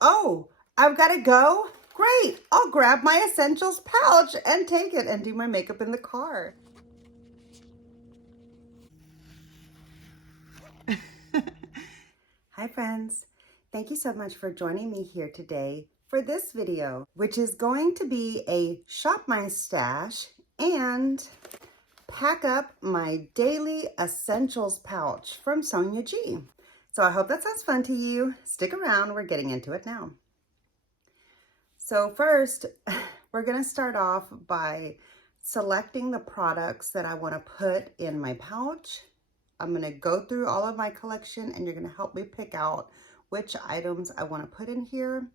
oh, I've got to go? Great, I'll grab my essentials pouch and take it and do my makeup in the car. Hi friends, thank you so much for joining me here today for this video, which is going to be a shop my stash and pack up my daily essentials pouch from Sonia G. So I hope that sounds fun to you. Stick around, we're getting into it now. So first, we're gonna start off by selecting the products that I wanna put in my pouch. I'm gonna go through all of my collection and you're gonna help me pick out which items I wanna put in here.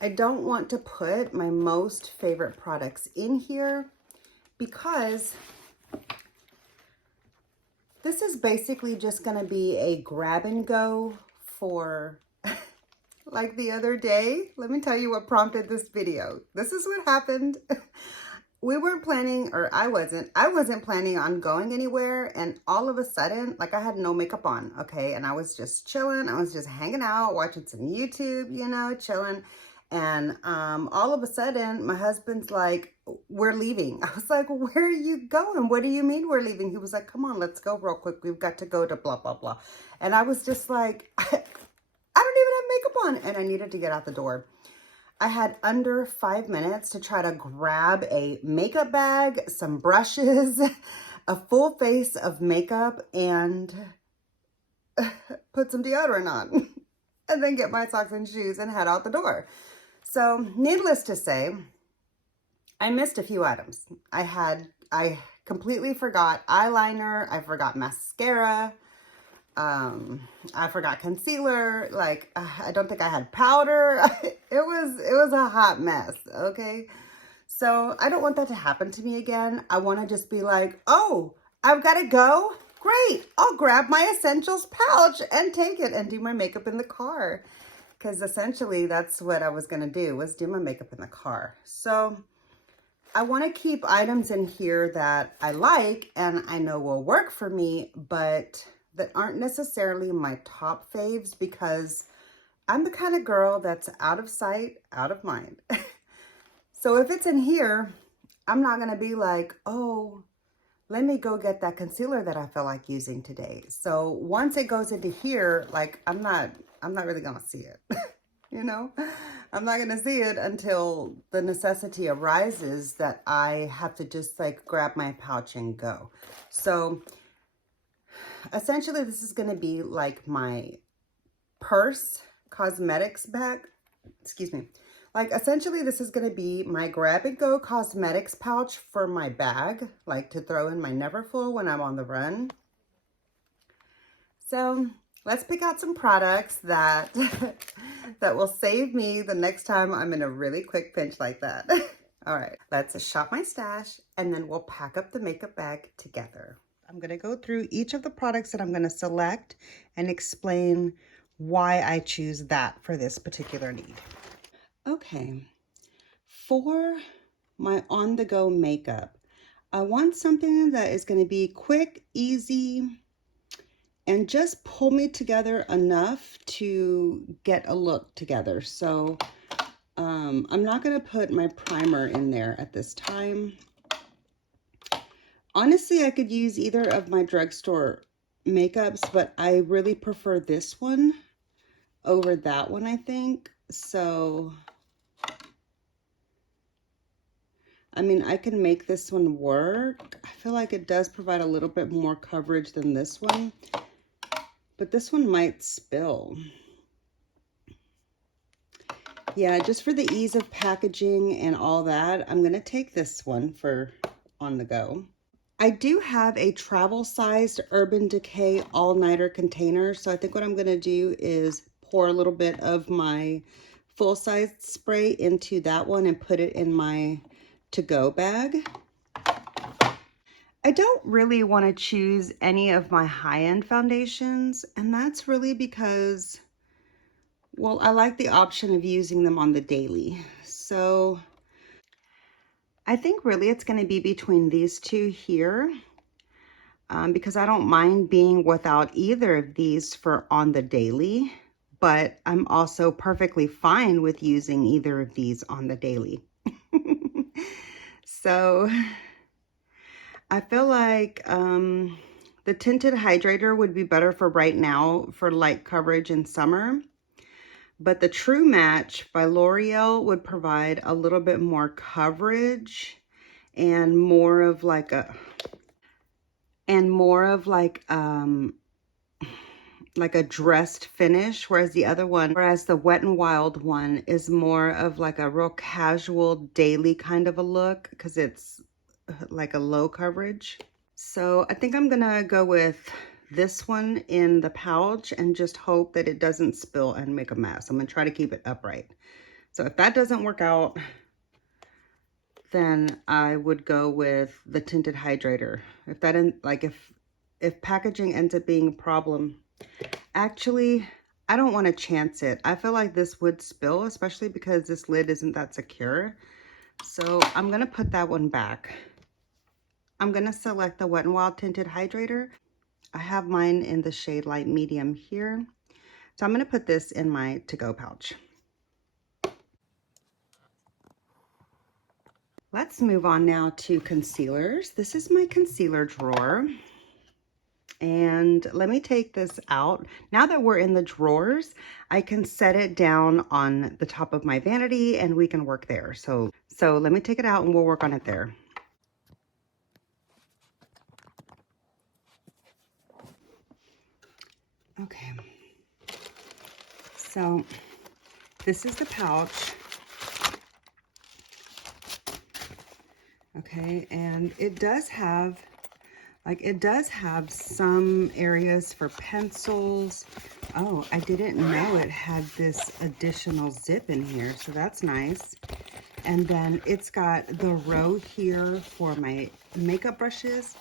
I don't want to put my most favorite products in here because this is basically just gonna be a grab and go for like the other day. Let me tell you what prompted this video. This is what happened. We weren't planning, or I wasn't planning on going anywhere, and all of a sudden, like I had no makeup on, okay? And I was just chilling, I was just hanging out, watching some YouTube, you know, chilling. And all of a sudden, my husband's like, we're leaving. I was like, where are you going? What do you mean we're leaving? He was like, come on, let's go real quick. We've got to go to blah, blah, blah. And I was just like, I don't even have makeup on, and I needed to get out the door. I had under 5 minutes to try to grab a makeup bag, some brushes, a full face of makeup, and put some deodorant on, and then get my socks and shoes and head out the door. So needless to say, I missed a few items. I completely forgot eyeliner, I forgot mascara, I forgot concealer, like I don't think I had powder. It was a hot mess, okay? So I don't want that to happen to me again. I want to just be like, oh, I've got to go? Great, I'll grab my essentials pouch and take it and do my makeup in the car. Because essentially that's what I was going to do, was do my makeup in the car. So I want to keep items in here that I like and I know will work for me, but that aren't necessarily my top faves, because I'm the kind of girl that's out of sight, out of mind. So if it's in here, I'm not going to be like, oh, let me go get that concealer that I feel like using today. So once it goes into here, like I'm not really going to see it. You know, I'm not going to see it until the necessity arises that I have to just like grab my pouch and go. So essentially, this is going to be like my purse cosmetics bag. Excuse me. Like, essentially, this is going to be my grab-and-go cosmetics pouch for my bag, like to throw in my Neverfull when I'm on the run. So let's pick out some products that, that will save me the next time I'm in a really quick pinch like that. All right, let's shop my stash, and then we'll pack up the makeup bag together. I'm going to go through each of the products that I'm going to select and explain why I choose that for this particular need. Okay, for my on-the-go makeup, I want something that is going to be quick, easy, and just pull me together enough to get a look together. So I'm not going to put my primer in there at this time. Honestly, I could use either of my drugstore makeups, but I really prefer this one over that one, I think. So, I mean, I can make this one work. I feel like it does provide a little bit more coverage than this one, but this one might spill. Yeah, just for the ease of packaging and all that, I'm going to take this one for on the go. I do have a travel-sized Urban Decay all-nighter container, so I think what I'm going to do is pour a little bit of my full-size spray into that one and put it in my to-go bag. I don't really want to choose any of my high-end foundations, and that's really because, well, I like the option of using them on the daily. So I think really it's going to be between these two here, because I don't mind being without either of these for on the daily, but I'm also perfectly fine with using either of these on the daily. So I feel like the tinted hydrator would be better for right now for light coverage in summer. But the True Match by L'Oreal would provide a little bit more coverage and more of like a dressed finish, whereas the Wet n Wild one is more of like a real casual daily kind of a look because it's like a low coverage. So I think I'm gonna go with this one in the pouch and just hope that it doesn't spill and make a mess. I'm gonna try to keep it upright. So if that doesn't work out, then I would go with the tinted hydrator. If that if packaging ends up being a problem, actually, I don't want to chance it. I feel like this would spill, especially because this lid isn't that secure. So I'm gonna put that one back. I'm gonna select the Wet n Wild tinted hydrator. I have mine in the shade light medium here. So I'm gonna put this in my to-go pouch. Let's move on now to concealers. This is my concealer drawer. And let me take this out. Now that we're in the drawers, I can set it down on the top of my vanity and we can work there. So let me take it out and we'll work on it there. Okay. So this is the pouch. Okay, and it does have some areas for pencils. Oh, I didn't know it had this additional zip in here, so that's nice. And then it's got the row here for my makeup brushes.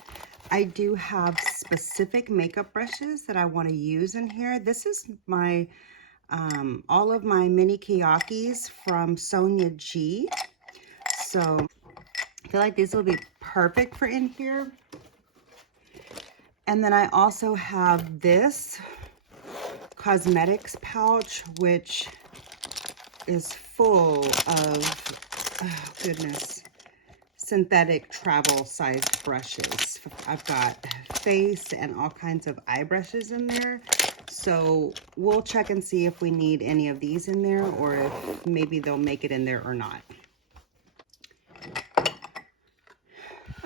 I do have specific makeup brushes that I want to use in here. This is my all of my mini Keyakis from Sonia G. So I feel like these will be perfect for in here. And then I also have this cosmetics pouch, which is full of, oh goodness, synthetic travel sized brushes. I've got face and all kinds of eye brushes in there. So we'll check and see if we need any of these in there or if maybe they'll make it in there or not.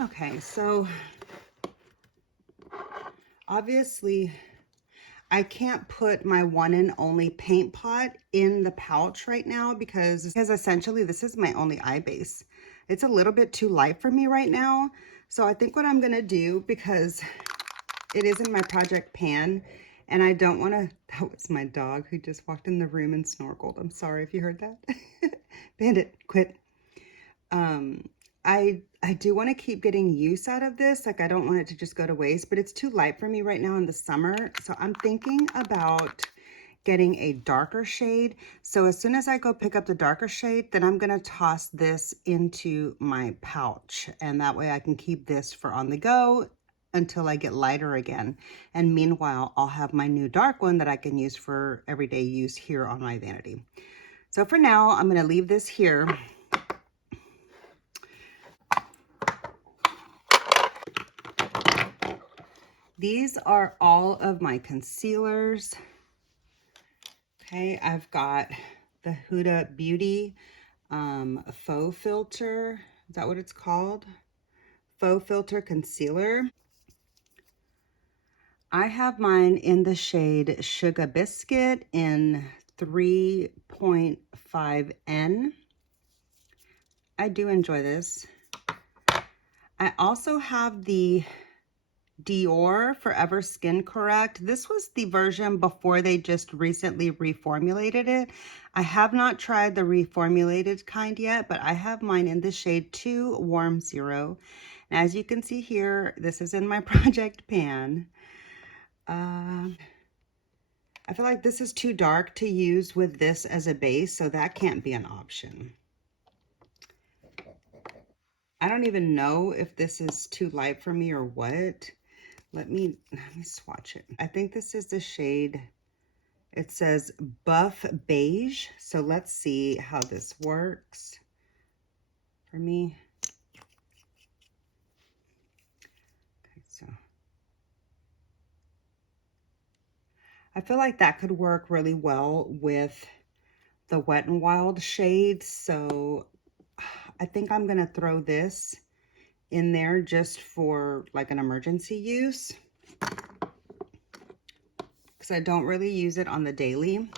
Okay, so obviously I can't put my one and only paint pot in the pouch right now because essentially this is my only eye base. It's a little bit too light for me right now. So I think what I'm gonna do, because it is in my project pan and I don't wanna, that was my dog who just walked in the room and snorkeled. I'm sorry if you heard that. Bandit, quit. I do want to keep getting use out of this. Like I don't want it to just go to waste, but it's too light for me right now in the summer. So I'm thinking about getting a darker shade. So as soon as I go pick up the darker shade, then I'm going to toss this into my pouch. And that way I can keep this for on the go until I get lighter again. And meanwhile, I'll have my new dark one that I can use for everyday use here on my vanity. So for now, I'm going to leave this here. These are all of my concealers. Okay, I've got the Huda Beauty Faux Filter. Is that what it's called? Faux Filter Concealer. I have mine in the shade Sugar Biscuit in 3.5N. I do enjoy this. I also have the Dior Forever Skin Correct. This was the version before they just recently reformulated it. I have not tried the reformulated kind yet, but I have mine in the shade 2 Warm Zero. And as you can see here, this is in my project pan. I feel like this is too dark to use with this as a base, so that can't be an option. I don't even know if this is too light for me or what. Let me swatch it. I think this is the shade It says buff beige. So let's see how this works for me. Okay, so I feel like that could work really well with the Wet n Wild shade. So I think I'm gonna throw this in there just for like an emergency use, because I don't really use it on the daily.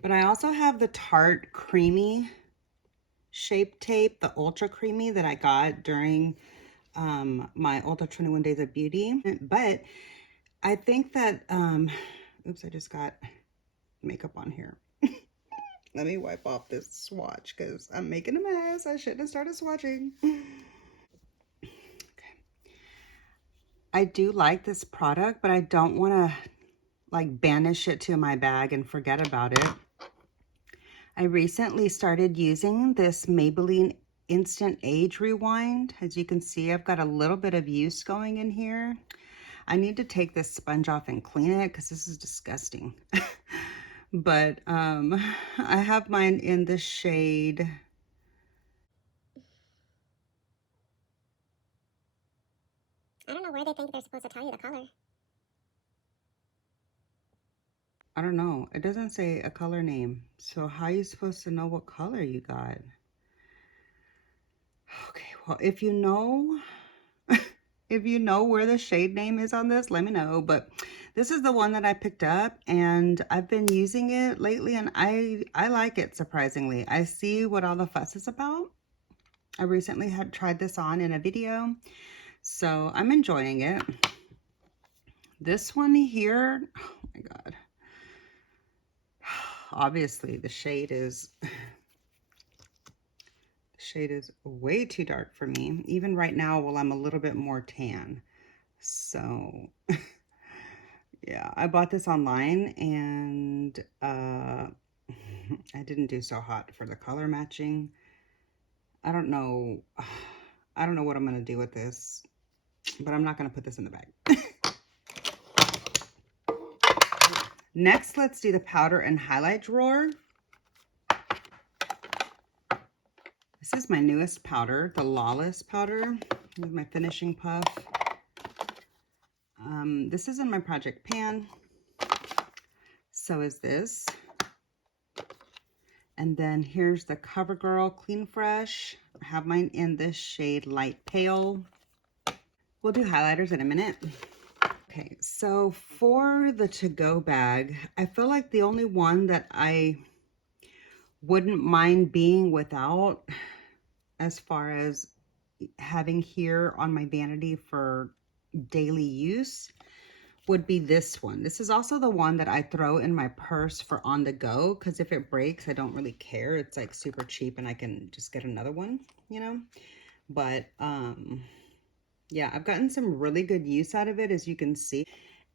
But I also have the Tarte Creamy Shape Tape, the Ultra Creamy that I got during my Ultra 21 Days of Beauty. But I think that, oops, I just got makeup on here. Let me wipe off this swatch because I'm making a mess. I shouldn't have started swatching. Okay. I do like this product, but I don't want to like banish it to my bag and forget about it. I recently started using this Maybelline Instant Age Rewind. As you can see, I've got a little bit of use going in here. I need to take this sponge off and clean it because this is disgusting. But I have mine in the shade. I don't know where they think they're supposed to tell you the color. I don't know. It doesn't say a color name. So how are you supposed to know what color you got? Okay, well, if you know, if you know where the shade name is on this, let me know. But this is the one that I picked up and I've been using it lately and I like it, surprisingly. I see what all the fuss is about. I recently had tried this on in a video, so I'm enjoying it. This one here, oh my God. Obviously the shade is way too dark for me, even right now while I'm a little bit more tan. So yeah, I bought this online and I didn't do so hot for the color matching. I don't know what I'm gonna do with this, but I'm not gonna put this in the bag. Next, let's do the powder and highlight drawer. This is my newest powder, the Lawless powder with my finishing puff. This is in my project pan. So is this. And then here's the CoverGirl Clean Fresh. I have mine in this shade Light Pale. We'll do highlighters in a minute. Okay, so for the to-go bag, I feel like the only one that I wouldn't mind being without, as far as having here on my vanity for daily use, would be this one. This is also the one that I throw in my purse for on the go, because if it breaks, I don't really care. It's like super cheap and I can just get another one, you know? But yeah, I've gotten some really good use out of it, as you can see.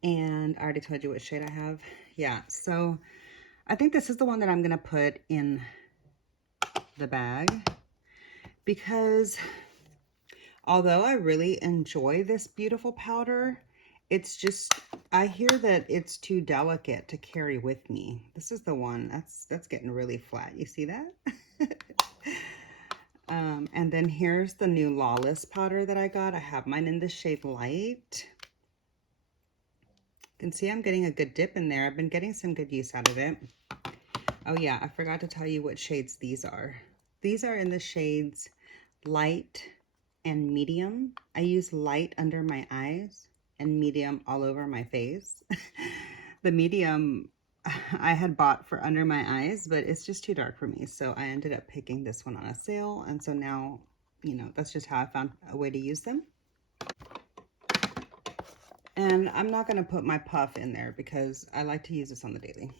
And I already told you what shade I have. Yeah, so I think this is the one that I'm gonna put in the bag, because although I really enjoy this beautiful powder, it's just, I hear that it's too delicate to carry with me. This is the one that's getting really flat. You see that? And then here's the new Lawless powder that I got. I have mine in the shade Light. You can see I'm getting a good dip in there. I've been getting some good use out of it. Oh yeah, I forgot to tell you what shades these are. These are in the shades Light and Medium. I use Light under my eyes and Medium all over my face. The Medium I had bought for under my eyes, but it's just too dark for me. So I ended up picking this one on a sale. And so now, you know, that's just how I found a way to use them. And I'm not going to put my puff in there because I like to use this on the daily.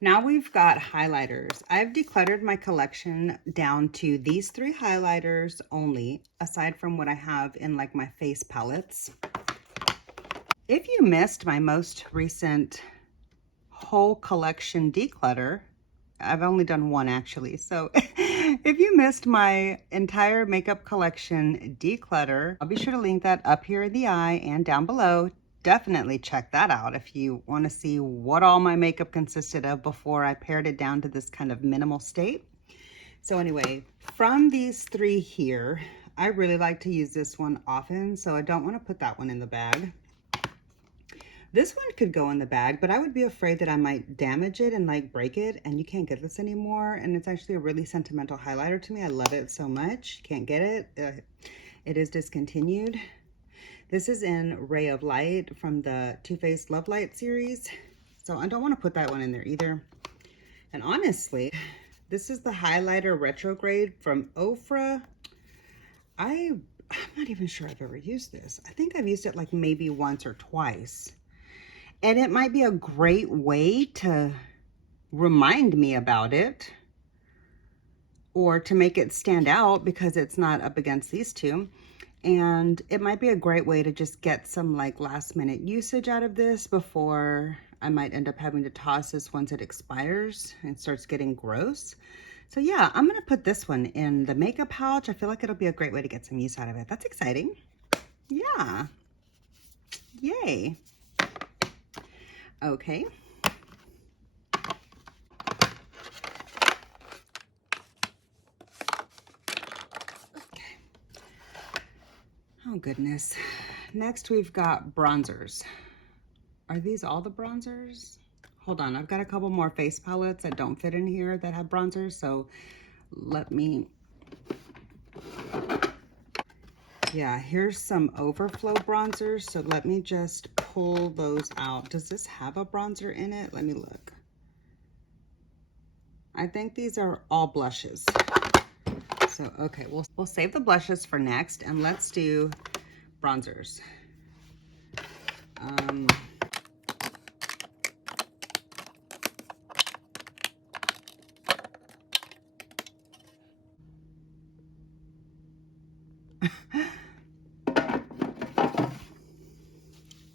Now we've got highlighters. I've decluttered my collection down to these 3 highlighters only, aside from what I have in like my face palettes. If you missed my most recent whole collection declutter, I've only done one actually. So if you missed my entire makeup collection declutter, I'll be sure to link that up here in the eye and down below. definitely check that out if you want to see what all my makeup consisted of before I pared it down to this kind of minimal state. So anyway, from these three here, I really like to use this one often, so I don't want to put that one in the bag. This one could go in the bag, but I would be afraid that I might damage it and like break it, and you can't get this anymore. And it's actually a really sentimental highlighter to me. I love it so much. Can't get it. It is discontinued. This is in Ray of Light from the Too Faced Love Light series. So I don't want to put that one in there either. And honestly, this is the highlighter retrograde from Ofra. I'm not even sure I've ever used this. I think I've used it like maybe once or twice. And it might be a great way to remind me about it or to make it stand out because it's not up against these two. And it might be a great way to just get some like last minute usage out of this before I might end up having to toss this once it expires and starts getting gross. So yeah, I'm gonna put this one in the makeup pouch. I feel like it'll be a great way to get some use out of it. That's exciting. Yeah, yay. Okay. Oh goodness. Next we've got bronzers. Are these all the bronzers? Hold on, I've got a couple more face palettes that don't fit in here that have bronzers, so let me... Yeah, here's some overflow bronzers, so let me just pull those out. Does this have a bronzer in it? Let me look. I think these are all blushes. So, okay, we'll save the blushes for next, and let's do bronzers.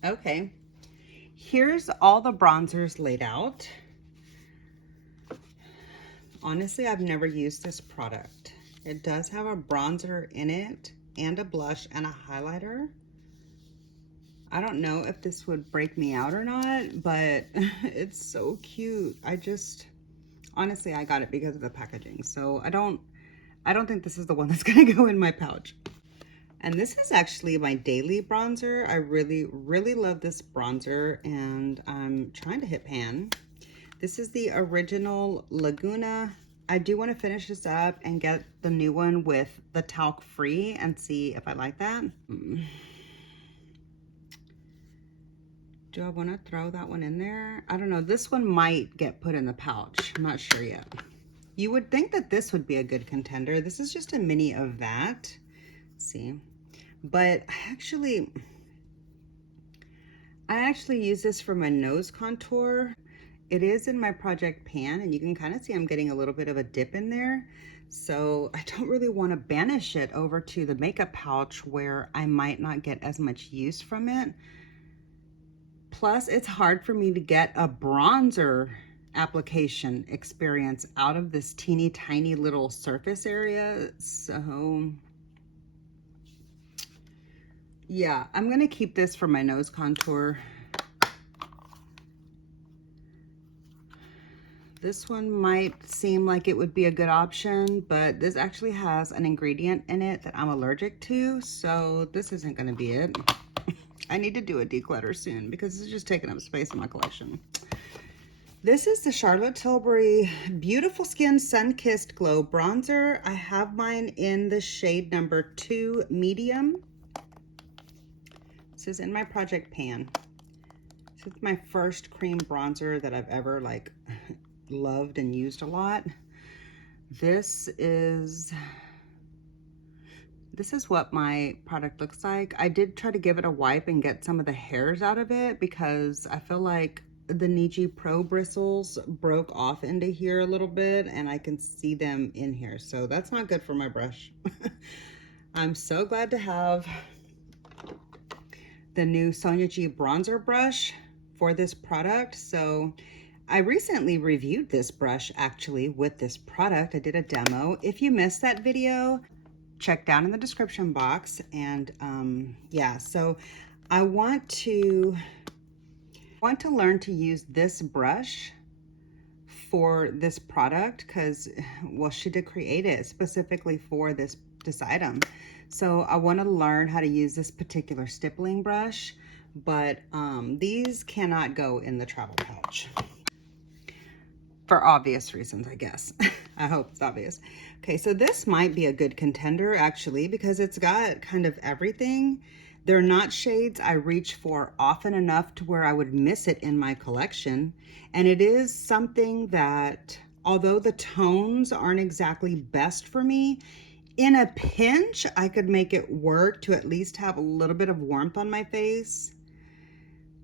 Okay, here's all the bronzers laid out. Honestly, I've never used this product. It does have a bronzer in it and a blush and a highlighter. I don't know if this would break me out or not, but it's so cute. Honestly, I got it because of the packaging. So I don't think this is the one that's gonna go in my pouch. And this is actually my daily bronzer. I really, really love this bronzer, and I'm trying to hit pan. This is the original Laguna. I do want to finish this up and get the new one with the talc free and see if I like that. Do I want to throw that one in there? I don't know. This one might get put in the pouch. I'm not sure yet. You would think that this would be a good contender. This is just a mini of that. Let's see. But I actually use this for my nose contour. It is in my project pan, and you can kind of see I'm getting a little bit of a dip in there. So I don't really want to banish it over to the makeup pouch where I might not get as much use from it. Plus, it's hard for me to get a bronzer application experience out of this teeny tiny little surface area. So yeah, I'm gonna keep this for my nose contour. This one might seem like it would be a good option, but this actually has an ingredient in it that I'm allergic to, so this isn't gonna be it. I need to do a declutter soon because it's just taking up space in my collection. This is the Charlotte Tilbury Beautiful Skin Sun-Kissed Glow Bronzer. I have mine in the shade number 2 medium. This is in my project pan. This is my first cream bronzer that I've ever like loved and used a lot. This is what my product looks like. I did try to give it a wipe and get some of the hairs out of it because I feel like the Niji Pro bristles broke off into here a little bit and I can see them in here. So that's not good for my brush. I'm so glad to have the new Sonia G bronzer brush for this product. So I recently reviewed this brush actually with this product. I did a demo. If you missed that video, check down in the description box. And yeah, so I want to learn to use this brush for this product because, well, she did create it specifically for this item. So I want to learn how to use this particular stippling brush, but these cannot go in the travel pouch for obvious reasons, I guess. I hope it's obvious. Okay, so this might be a good contender actually because it's got kind of everything. They're not shades I reach for often enough to where I would miss it in my collection. And it is something that, although the tones aren't exactly best for me, in a pinch, I could make it work to at least have a little bit of warmth on my face.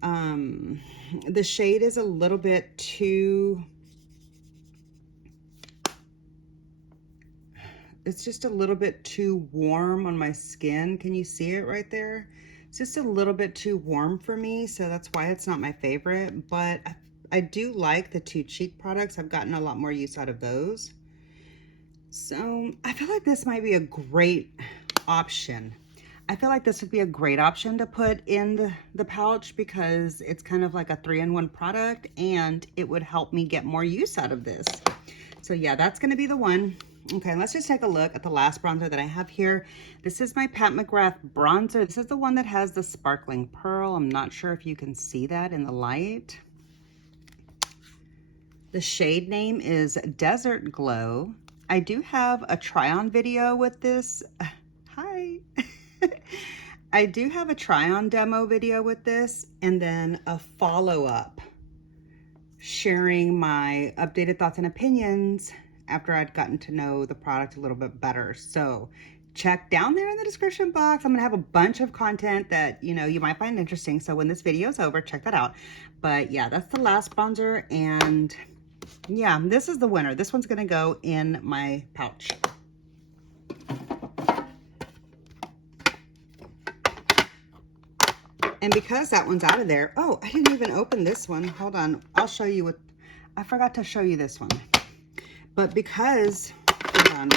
The shade is a little bit too... It's just a little bit too warm on my skin. Can you see it right there? It's just a little bit too warm for me, so that's why it's not my favorite. But I do like the two cheek products. I've gotten a lot more use out of those. So I feel like this might be a great option. I feel like this would be a great option to put in the pouch because it's kind of like a 3-in-1 product and it would help me get more use out of this. So yeah, that's gonna be the one. Okay, let's just take a look at the last bronzer that I have here. This is my Pat McGrath bronzer. This is the one that has the sparkling pearl. I'm not sure if you can see that in the light. The shade name is Desert Glow. I do have a try-on video with this. Hi. I do have a try-on demo video with this and then a follow-up sharing my updated thoughts and opinions after I'd gotten to know the product a little bit better. So check down there in the description box. I'm gonna have a bunch of content that, you know, you might find interesting. So when this video is over, check that out. But yeah, that's the last bronzer. And yeah, this is the winner. This one's gonna go in my pouch. And because that one's out of there, oh, I didn't even open this one. Hold on, I'll show you what, I forgot to show you this one. But because, hold on,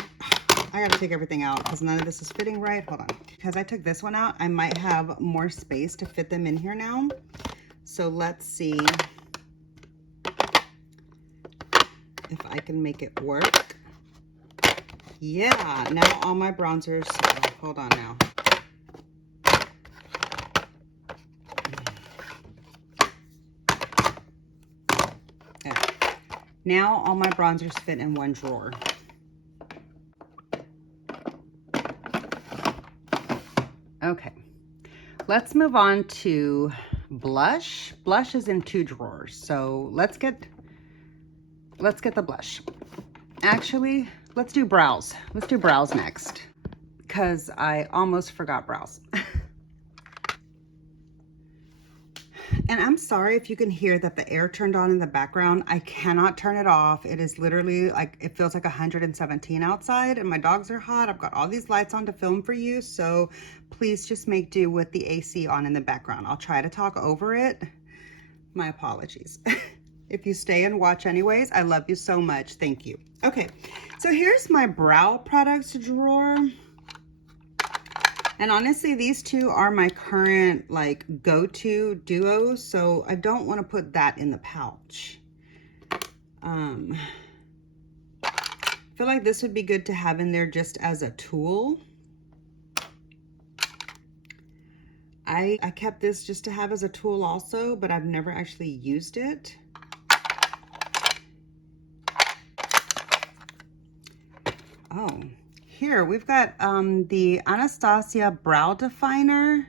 I gotta take everything out because none of this is fitting right. Hold on. Because I took this one out, I might have more space to fit them in here now. So let's see if I can make it work. Yeah, now all my bronzers, hold on now. There. Now all my bronzers fit in one drawer. Okay, let's move on to blush. Blush is in 2 drawers, so let's get the blush. Actually, let's do brows. Let's do brows next because I almost forgot brows. And I'm sorry if you can hear that the air turned on in the background. I cannot turn it off. It is literally like, it feels like 117 outside and my dogs are hot. I've got all these lights on to film for you. So please just make do with the AC on in the background. I'll try to talk over it. My apologies. If you stay and watch anyways, I love you so much. Thank you. Okay, so here's my brow products drawer. And honestly, these two are my current like go-to duos, so I don't want to put that in the pouch. I feel like this would be good to have in there just as a tool. I kept this just to have as a tool also, but I've never actually used it. Oh. Here we've got the Anastasia Brow Definer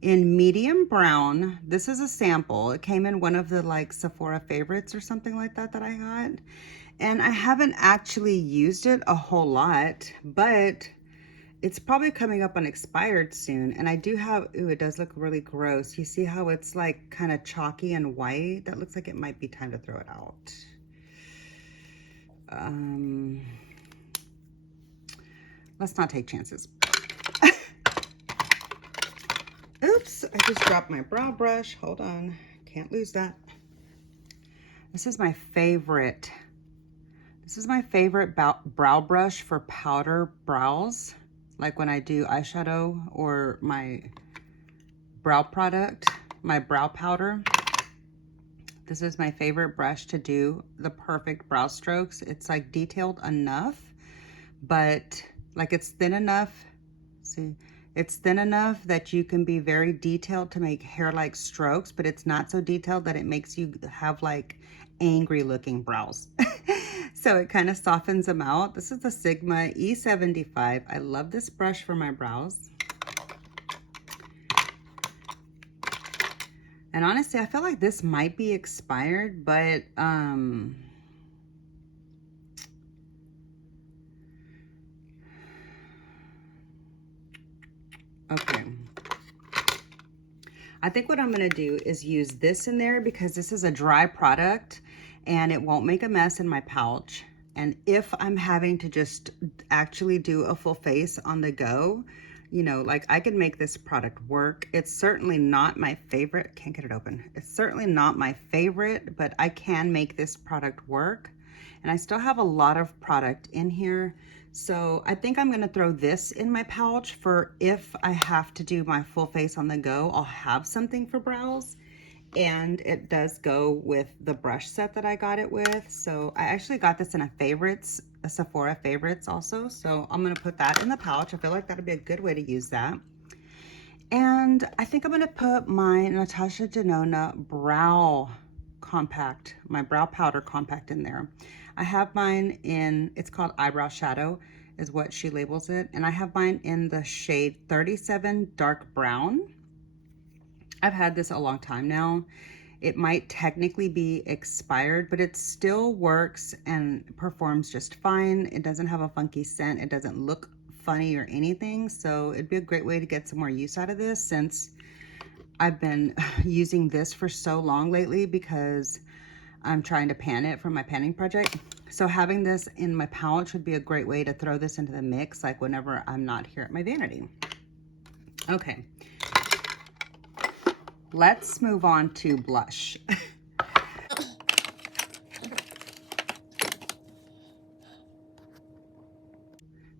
in medium brown. This is a sample. It came in one of the like Sephora favorites or something like that that I got. And I haven't actually used it a whole lot, but it's probably coming up on expired soon. And I do have, ooh, it does look really gross. You see how it's like kind of chalky and white? That looks like it might be time to throw it out. Let's not take chances. Oops, I just dropped my brow brush. Hold on, can't lose that. This is my favorite. This is my favorite brow brush for powder brows. Like when I do eyeshadow or my brow product, my brow powder. This is my favorite brush to do the perfect brow strokes. It's like detailed enough, but like it's thin enough. See, it's thin enough that you can be very detailed to make hair-like strokes, but it's not so detailed that it makes you have like angry looking brows. So it kind of softens them out. This is the Sigma E75. I love this brush for my brows. And honestly, I feel like this might be expired, but okay. I think what I'm gonna do is use this in there because this is a dry product and it won't make a mess in my pouch. And if I'm having to just actually do a full face on the go, you know, like I can make this product work. It's certainly not my favorite. Can't get it open. It's certainly not my favorite, but I can make this product work. And I still have a lot of product in here. So I think I'm gonna throw this in my pouch for if I have to do my full face on the go, I'll have something for brows. And it does go with the brush set that I got it with. So I actually got this in a Sephora favorites also. So I'm gonna put that in the pouch. I feel like that'd be a good way to use that. And I think I'm gonna put my Natasha Denona brow compact, my brow powder compact in there. I have mine in, it's called Eyebrow Shadow is what she labels it. And I have mine in the shade 37 Dark Brown. I've had this a long time now. It might technically be expired, but it still works and performs just fine. It doesn't have a funky scent. It doesn't look funny or anything. So it'd be a great way to get some more use out of this since I've been using this for so long lately because I'm trying to pan it for my panning project. So having this in my pouch would be a great way to throw this into the mix, like whenever I'm not here at my vanity. Okay. Let's move on to blush.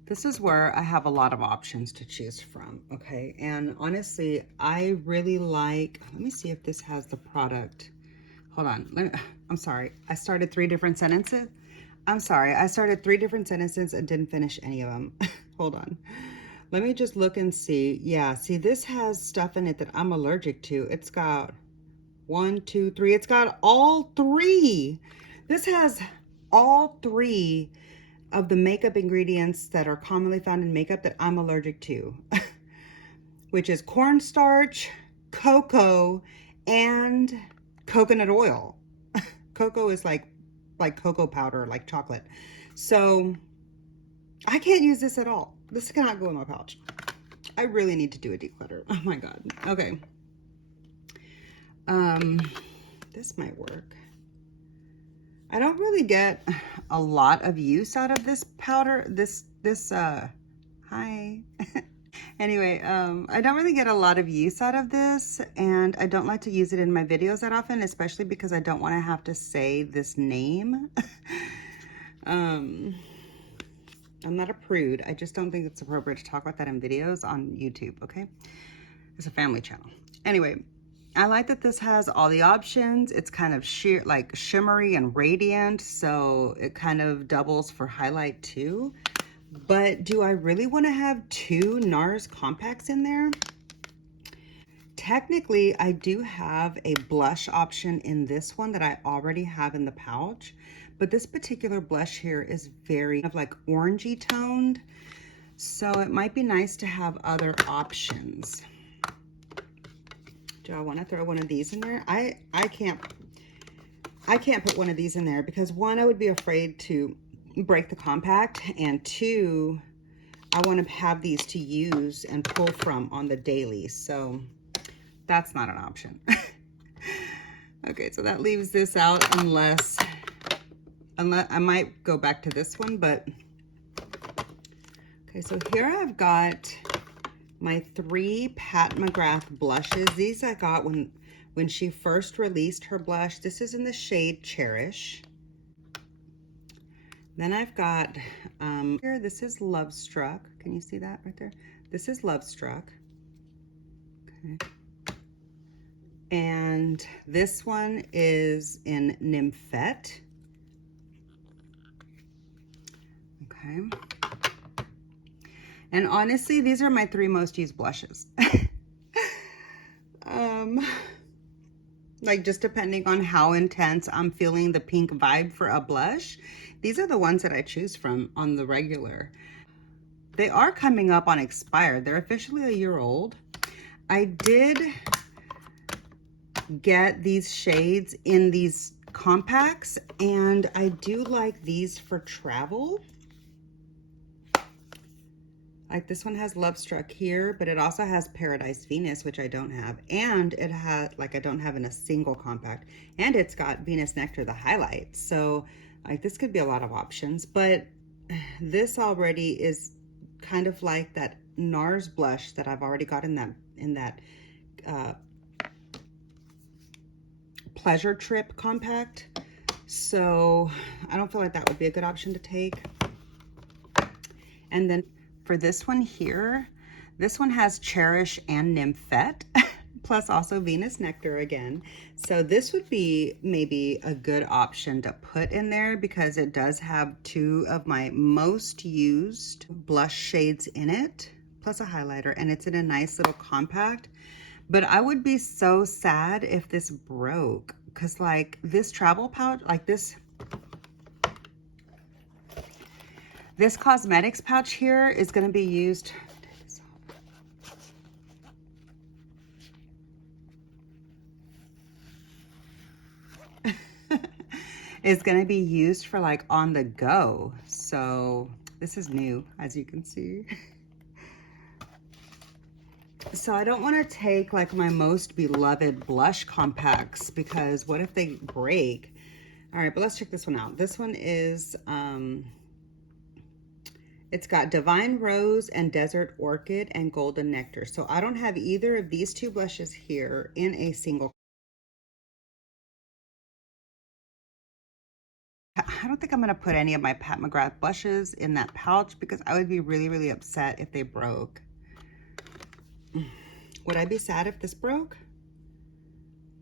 This is where I have a lot of options to choose from, okay? And honestly, I really like, let me see if this has the product. Hold on, I'm sorry. I started 3 different sentences. I'm sorry, I started 3 different sentences and didn't finish any of them. Hold on. Let me just look and see. Yeah, see, this has stuff in it that I'm allergic to. It's got 1, 2, 3. It's got all 3. This has all 3 of the makeup ingredients that are commonly found in makeup that I'm allergic to, which is cornstarch, cocoa, and coconut oil. Cocoa is like cocoa powder, like chocolate. So I can't use this at all. This cannot go in my pouch. I really need to do a declutter. Oh my God. Okay. This might work. I don't really get a lot of use out of this powder. Hi. Anyway, I don't really get a lot of use out of this, and I don't like to use it in my videos that often, especially because I don't want to have to say this name. I'm not a prude. I just don't think it's appropriate to talk about that in videos on YouTube, okay? It's a family channel. Anyway, I like that this has all the options. It's kind of sheer, like shimmery and radiant, so it kind of doubles for highlight too. But do I really want to have 2 NARS compacts in there? Technically, I do have a blush option in this one that I already have in the pouch, but this particular blush here is very kind of like orangey toned, so it might be nice to have other options. Do I want to throw one of these in there? I can't put one of these in there because 1, I would be afraid to break the compact, and 2, I want to have these to use and pull from on the daily, so that's not an option. Okay, so that leaves this out unless I might go back to this one, but okay, so here I've got my 3 Pat McGrath blushes. These I got when she first released her blush. This is in the shade Cherish. Then I've got here, this is Love Struck. Can you see that right there? This is Love Struck. Okay. And this one is in Nymphette. Okay. And honestly, these are my 3 most used blushes. Like just depending on how intense I'm feeling the pink vibe for a blush, these are the ones that I choose from on the regular. They are coming up on expired. They're officially a year old. I did get these shades in these compacts, and I do like these for travel. Like this one has Love Struck here, but it also has Paradise Venus, which I don't have. And it had, like I don't have in a single compact. And it's got Venus Nectar, the highlight. So like this could be a lot of options, but this already is kind of like that NARS blush that I've already got in that Pleasure Trip compact. So I don't feel like that would be a good option to take. And then for this one here, this one has Cherish and Nymphette, plus also Venus Nectar again. So this would be maybe a good option to put in there because it does have 2 of my most used blush shades in it, plus a highlighter, and it's in a nice little compact. But I would be so sad if this broke, because like this travel pouch, like this cosmetics pouch here is going to be used. Is going to be used for like on the go. So this is new, as you can see. So I don't want to take like my most beloved blush compacts because what if they break? All right, but let's check this one out. This one is, it's got Divine Rose and Desert Orchid and Golden Nectar. So I don't have either of these 2 blushes here in a single. I don't think I'm going to put any of my Pat McGrath blushes in that pouch because I would be really, really upset if they broke. Would I be sad if this broke?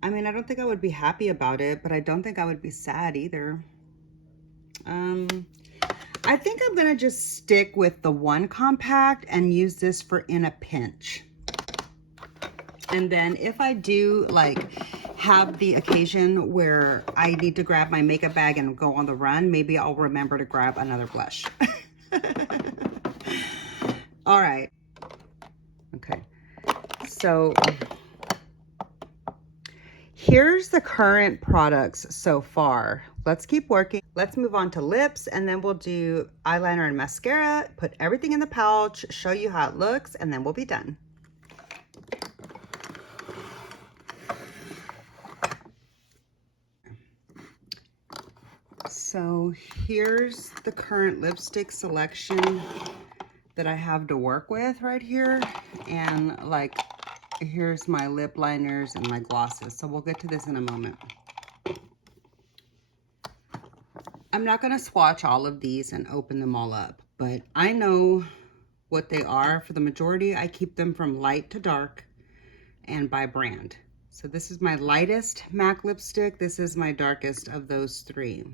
I mean, I don't think I would be happy about it, but I don't think I would be sad either. I think I'm gonna just stick with the one compact and use this for in a pinch. And then if I do like have the occasion where I need to grab my makeup bag and go on the run, maybe I'll remember to grab another blush. All right. Okay. So here's the current products so far. Let's keep working. Let's move on to lips, and then we'll do eyeliner and mascara, put everything in the pouch, show you how it looks, and then we'll be done. So here's the current lipstick selection that I have to work with right here. And like, here's my lip liners and my glosses. So we'll get to this in a moment. I'm not going to swatch all of these and open them all up, but I know what they are. For the majority, I keep them from light to dark and by brand. So this is my lightest MAC lipstick. This is my darkest of those 3.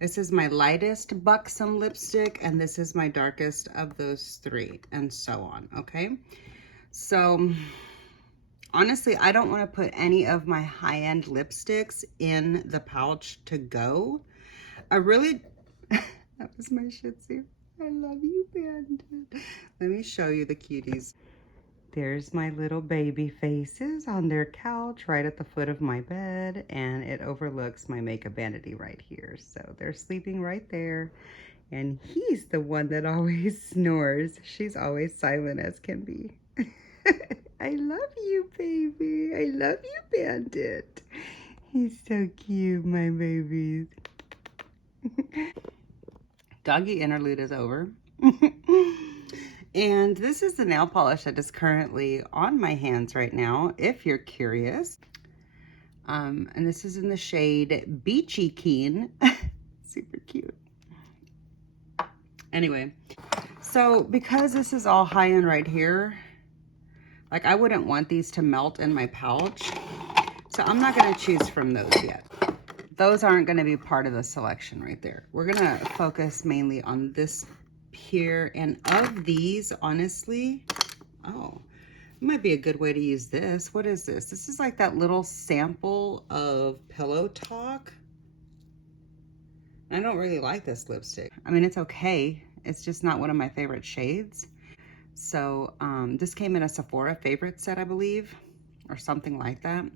This is my lightest Buxom lipstick, and this is my darkest of those 3, and so on, okay? So honestly, I don't want to put any of my high-end lipsticks in the pouch to go. I really, that was my Shih Tzu. I love you, Bandit. Let me show you the cuties. There's my little baby faces on their couch right at the foot of my bed, and it overlooks my makeup vanity right here. So they're sleeping right there, and he's the one that always snores. She's always silent as can be. I love you, baby. I love you, Bandit. He's so cute, my babies. Doggy interlude is over. And this is the nail polish that is currently on my hands right now, if you're curious. And this is in the shade Beachy Keen. Super cute. Anyway, so because this is all high end right here, like I wouldn't want these to melt in my pouch. So I'm not going to choose from those yet. Those aren't going to be part of the selection right there. We're going to focus mainly on this here. And of these, honestly, oh, it might be a good way to use this. What is this? This is like that little sample of Pillow Talk. I don't really like this lipstick. I mean, it's okay. It's just not one of my favorite shades. So this came in a Sephora favorite set, I believe, or something like that.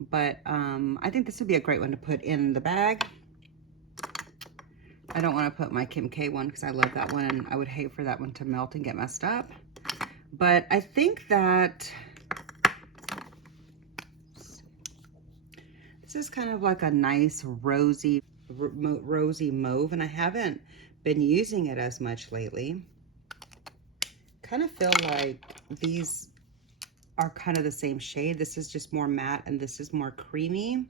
But I think this would be a great one to put in the bag. I don't want to put my Kim K one because I love that one and I would hate for that one to melt and get messed up. But I think that this is kind of like a nice rosy mauve, and I haven't been using it as much lately. Kind of feel like these are kind of the same shade. This is just more matte and this is more creamy.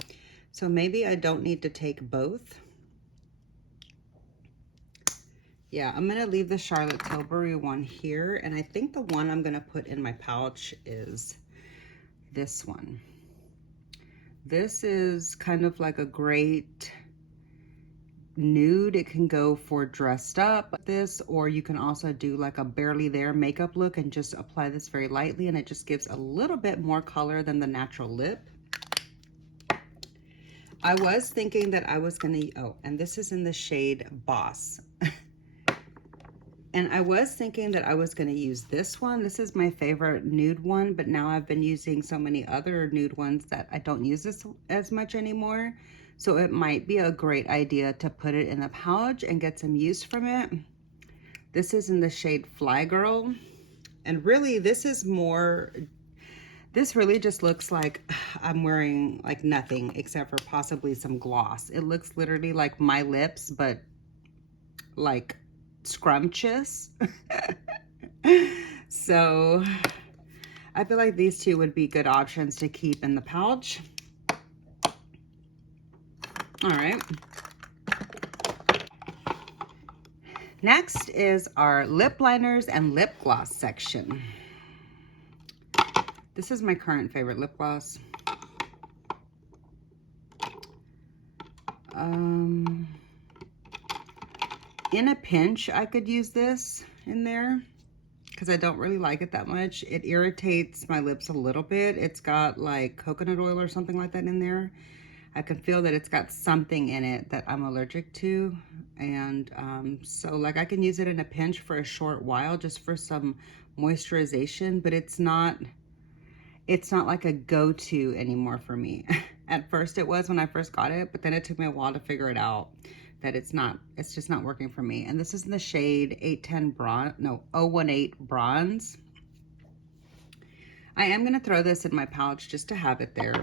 So maybe I don't need to take both. Yeah, I'm gonna leave the Charlotte Tilbury one here. And I think the one I'm gonna put in my pouch is this one. This is kind of like a great nude. It can go for dressed up this, or you can also do like a barely there makeup look and just apply this very lightly, and it just gives a little bit more color than the natural lip. I was thinking that I was gonna, oh, and this is in the shade Boss. And I was thinking that I was gonna use this one. This is my favorite nude one, but now I've been using so many other nude ones that I don't use this as much anymore. So it might be a great idea to put it in the pouch and get some use from it. This is in the shade Fly Girl. And really, this is more, this really just looks like I'm wearing like nothing except for possibly some gloss. It looks literally like my lips, but like scrumptious. So I feel like these two would be good options to keep in the pouch. All right. Next is our lip liners and lip gloss section. This is my current favorite lip gloss. In a pinch, I could use this in there because I don't really like it that much. It irritates my lips a little bit. It's got like coconut oil or something like that in there. I can feel that it's got something in it that I'm allergic to. And so like I can use it in a pinch for a short while just for some moisturization, but it's not like a go-to anymore for me. At first it was when I first got it, but then it took me a while to figure it out that it's just not working for me. And this is in the shade 018 bronze. I am gonna throw this in my pouch just to have it there.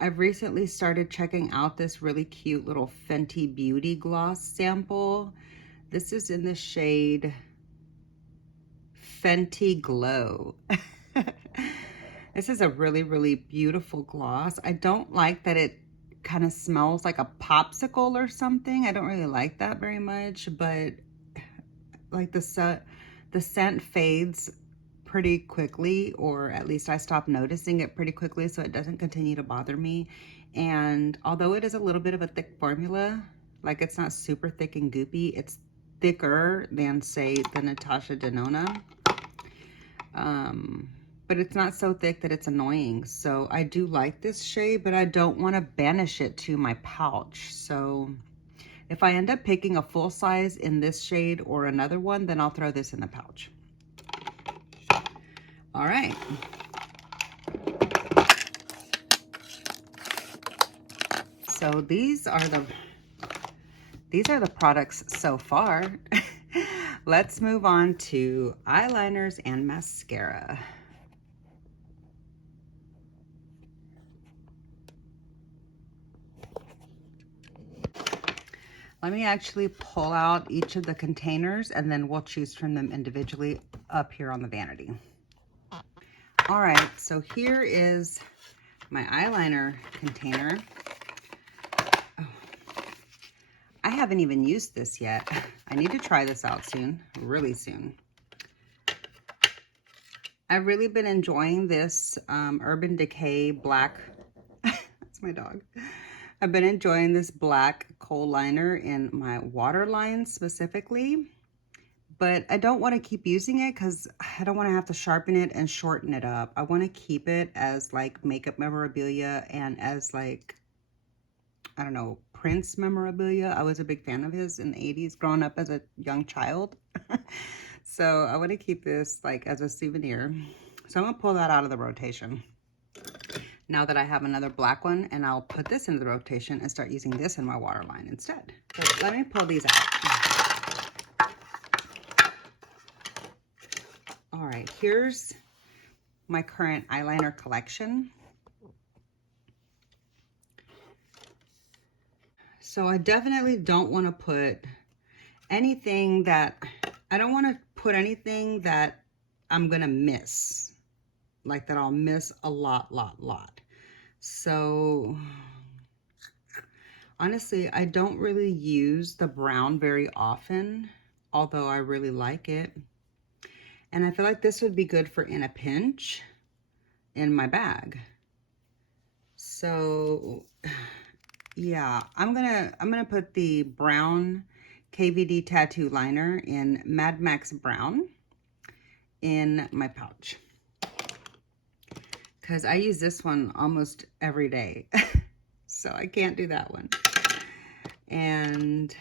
I've recently started checking out this really cute little Fenty Beauty gloss sample. This is in the shade Fenty Glow. This is a really, really beautiful gloss. I don't like that it kind of smells like a popsicle or something. I don't really like that very much, but like the scent fades pretty quickly, or at least I stop noticing it pretty quickly, so it doesn't continue to bother me. And although it is a little bit of a thick formula, like it's not super thick and goopy, it's thicker than say the Natasha Denona. But it's not so thick that it's annoying. So I do like this shade, but I don't want to banish it to my pouch. So if I end up picking a full size in this shade or another one, then I'll throw this in the pouch. All right. So these are the products so far. Let's move on to eyeliners and mascara. Let me actually pull out each of the containers and then we'll choose from them individually up here on the vanity. All right, so here is my eyeliner container. Oh, I haven't even used this yet. I need to try this out soon, really soon. I've really been enjoying this Urban Decay black. That's my dog. I've been enjoying this black kohl liner in my waterline specifically, but I don't want to keep using it because I don't want to have to sharpen it and shorten it up. I want to keep it as like makeup memorabilia and as like, I don't know, Prince memorabilia. I was a big fan of his in the 80s growing up as a young child. So I want to keep this like as a souvenir. So I'm gonna pull that out of the rotation now that I have another black one, and I'll put this into the rotation and start using this in my waterline instead. So let me pull these out. All right, here's my current eyeliner collection. So I definitely don't want to put anything that, I don't want to put anything that I'm gonna miss, like that I'll miss a lot. So honestly, I don't really use the brown very often, although I really like it. And I feel like this would be good for in a pinch in my bag. So yeah, I'm gonna put the brown KVD tattoo liner in Mad Max Brown in my pouch, because I use this one almost every day. So I can't do that one. And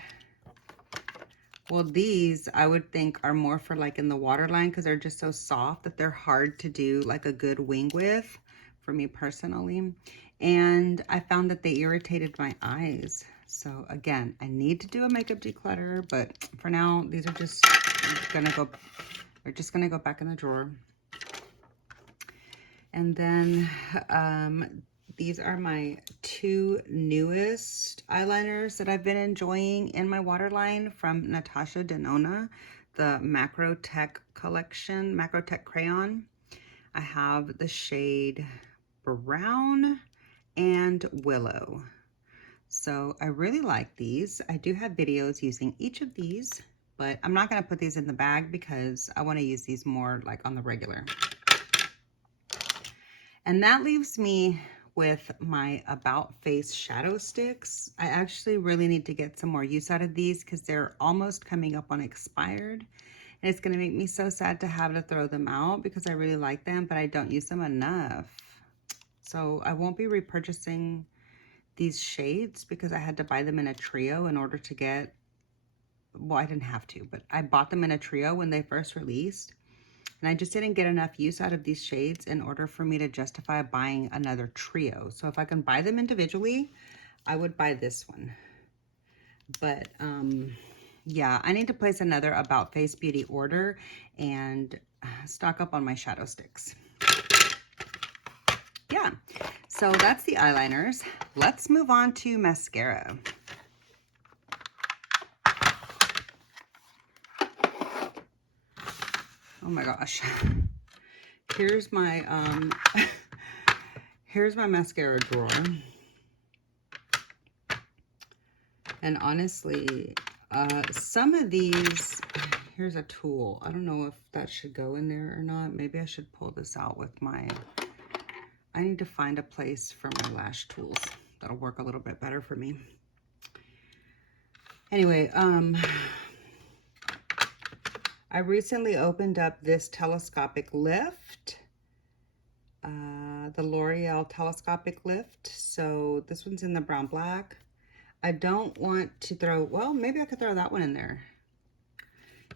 well, these I would think are more for like in the waterline, because they're just so soft that they're hard to do like a good wing with for me personally. And I found that they irritated my eyes. So again, I need to do a makeup declutter, but for now, these are just gonna go, they're just gonna go back in the drawer. And then these are my two newest eyeliners that I've been enjoying in my waterline from Natasha Denona, the Macro Tech collection, Macro Tech crayon. I have the shade Brown and Willow. So I really like these. I do have videos using each of these, but I'm not gonna put these in the bag because I wanna use these more like on the regular. And that leaves me with my About Face shadow sticks. I actually really need to get some more use out of these because they're almost coming up on expired. And it's gonna make me so sad to have to throw them out because I really like them, but I don't use them enough. So I won't be repurchasing these shades because I had to buy them in a trio in order to get, well, I didn't have to, but I bought them in a trio when they first released. And I just didn't get enough use out of these shades in order for me to justify buying another trio. So if I can buy them individually, I would buy this one. But yeah, I need to place another About Face Beauty order and stock up on my shadow sticks. Yeah, so that's the eyeliners. Let's move on to mascara. Oh my gosh. Here's my here's my mascara drawer. And honestly, some of these, here's a tool. I don't know if that should go in there or not. Maybe I should pull this out with my, I need to find a place for my lash tools that'll work a little bit better for me. Anyway, I recently opened up this telescopic lift, the L'Oreal telescopic lift. So this one's in the brown black. I don't want to throw, well, maybe I could throw that one in there.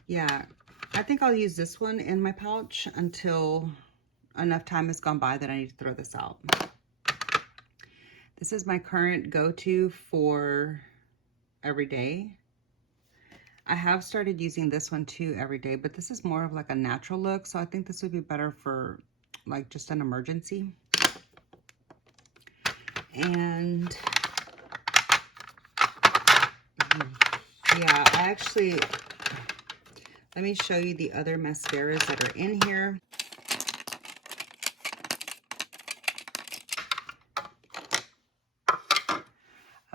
Yeah, I think I'll use this one in my pouch until enough time has gone by that I need to throw this out. This is my current go-to for every day. I have started using this one too every day, but this is more of like a natural look. So I think this would be better for like just an emergency. And yeah, I actually, let me show you the other mascaras that are in here.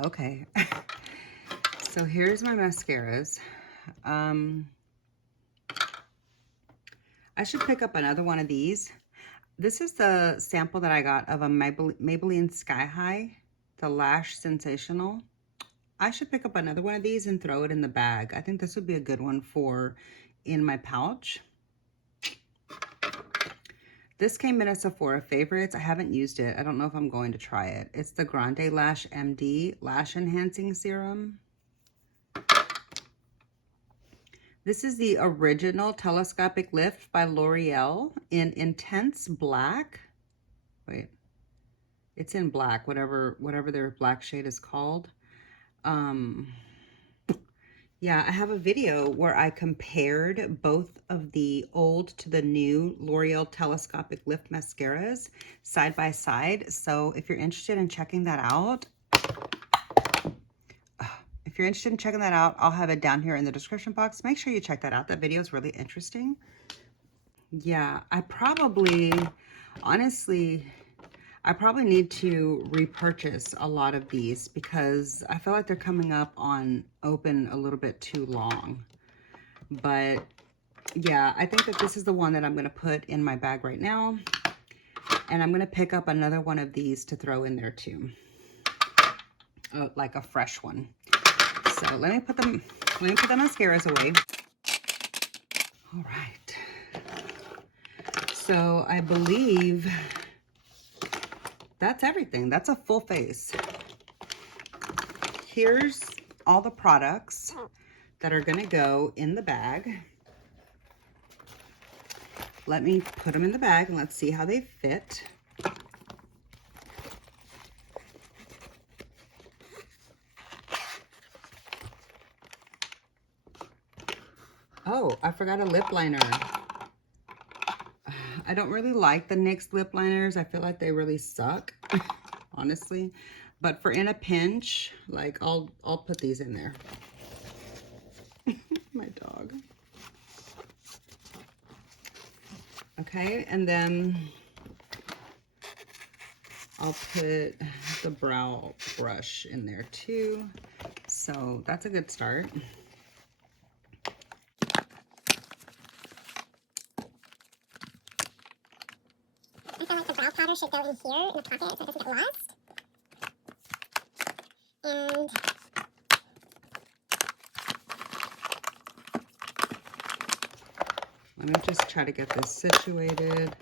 Okay, so here's my mascaras. I should pick up another one of these. This is the sample that I got of a Maybelline Sky High, the Lash Sensational. I should pick up another one of these and throw it in the bag. I think this would be a good one for in my pouch. This came in a Sephora favorites. I haven't used it. I don't know if I'm going to try it. It's the Grande Lash MD Lash Enhancing Serum. This is the original Telescopic Lift by L'Oreal in Intense Black. Wait, it's in black, whatever their black shade is called. Yeah, I have a video where I compared both of the old to the new L'Oreal Telescopic Lift mascaras side by side. So if you're interested in checking that out, I'll have it down here in the description box. Make sure you check that out. That video is really interesting. Yeah, honestly, I probably need to repurchase a lot of these because I feel like they're coming up on open a little bit too long. But yeah, I think that this is the one that I'm going to put in my bag right now. And I'm going to pick up another one of these to throw in there too. Like a fresh one. So let me put the mascaras away. All right. So I believe that's everything. That's a full face. Here's all the products that are going to go in the bag. Let me put them in the bag and let's see how they fit. Oh, I forgot a lip liner. I don't really like the NYX lip liners. I feel like they really suck, honestly. But for in a pinch, like I'll put these in there. My dog. Okay, and then I'll put the brow brush in there too. So that's a good start. I feel like the brow powder should go in here in the pocket so it doesn't get lost. And let me just try to get this situated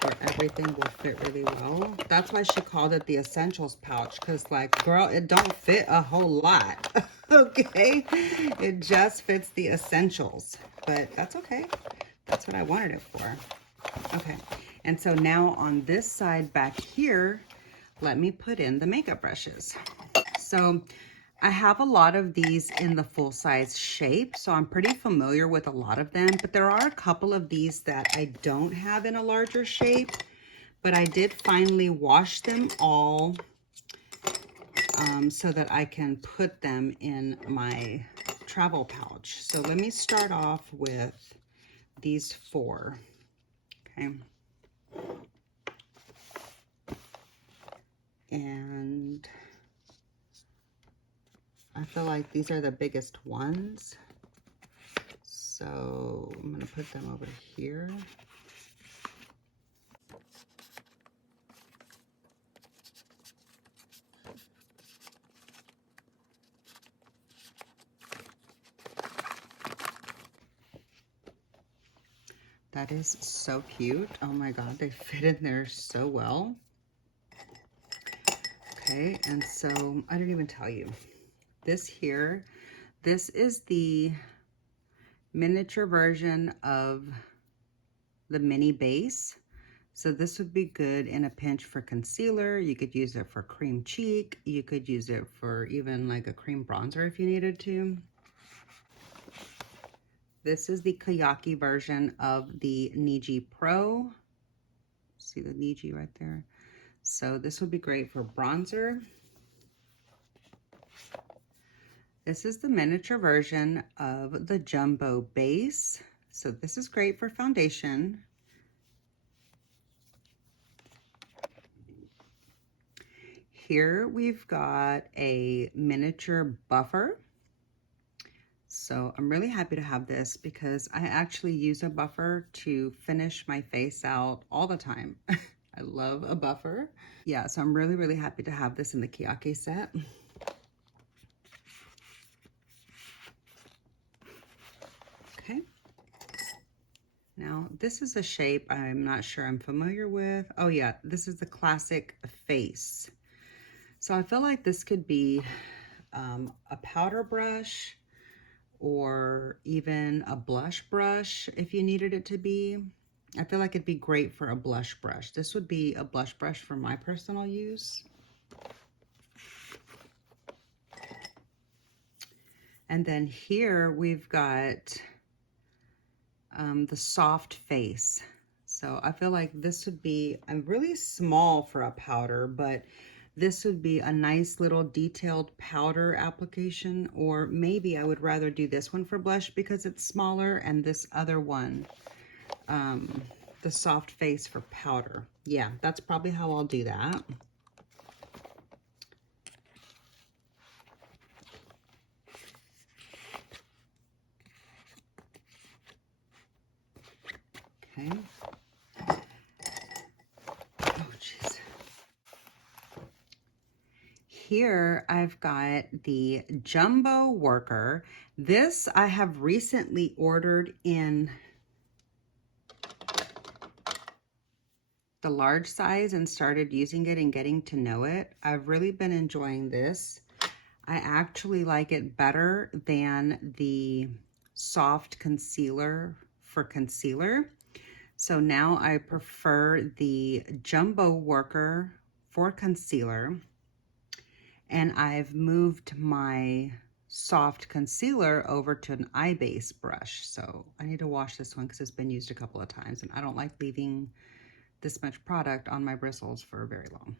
where everything will fit really well. That's why she called it the essentials pouch, because like, girl, it don't fit a whole lot. Okay, it just fits the essentials, but that's okay. That's what I wanted it for. Okay, and so now on this side back here, let me put in the makeup brushes. So I have a lot of these in the full size shape, so I'm pretty familiar with a lot of them, but there are a couple of these that I don't have in a larger shape, but I did finally wash them all so that I can put them in my travel pouch. So let me start off with these 4, okay? And I feel like these are the biggest ones. So I'm going to put them over here. That is so cute. Oh my God, they fit in there so well. Okay, and so I didn't even tell you. This here, this is the miniature version of the mini base. So this would be good in a pinch for concealer. You could use it for cream cheek. You could use it for even like a cream bronzer if you needed to. This is the Keyaki version of the Niji Pro. See the Niji right there? So this would be great for bronzer. This is the miniature version of the Jumbo Base. So this is great for foundation. Here we've got a miniature buffer. So I'm really happy to have this because I actually use a buffer to finish my face out all the time. I love a buffer. Yeah, so I'm really happy to have this in the Keyaki set. Okay. Now, this is a shape I'm not sure I'm familiar with. Oh yeah, this is the classic face. So I feel like this could be a powder brush or even a blush brush if you needed it to be. I feel like it'd be great for a blush brush. This would be a blush brush for my personal use. And then here we've got the soft face. So I feel like this would be, I'm really small for a powder, but this would be a nice little detailed powder application, or maybe I would rather do this one for blush because it's smaller, and this other one, the soft face for powder. Yeah, that's probably how I'll do that. Okay. Oh, jeez. Here I've got the Jumbo Worker. This I have recently ordered in the large size and started using it and getting to know it. I've really been enjoying this. I actually like it better than the soft concealer for concealer. So now I prefer the Jumbo Worker for concealer. And I've moved my soft concealer over to an eye base brush. So I need to wash this one because it's been used a couple of times and I don't like leaving this much product on my bristles for very long.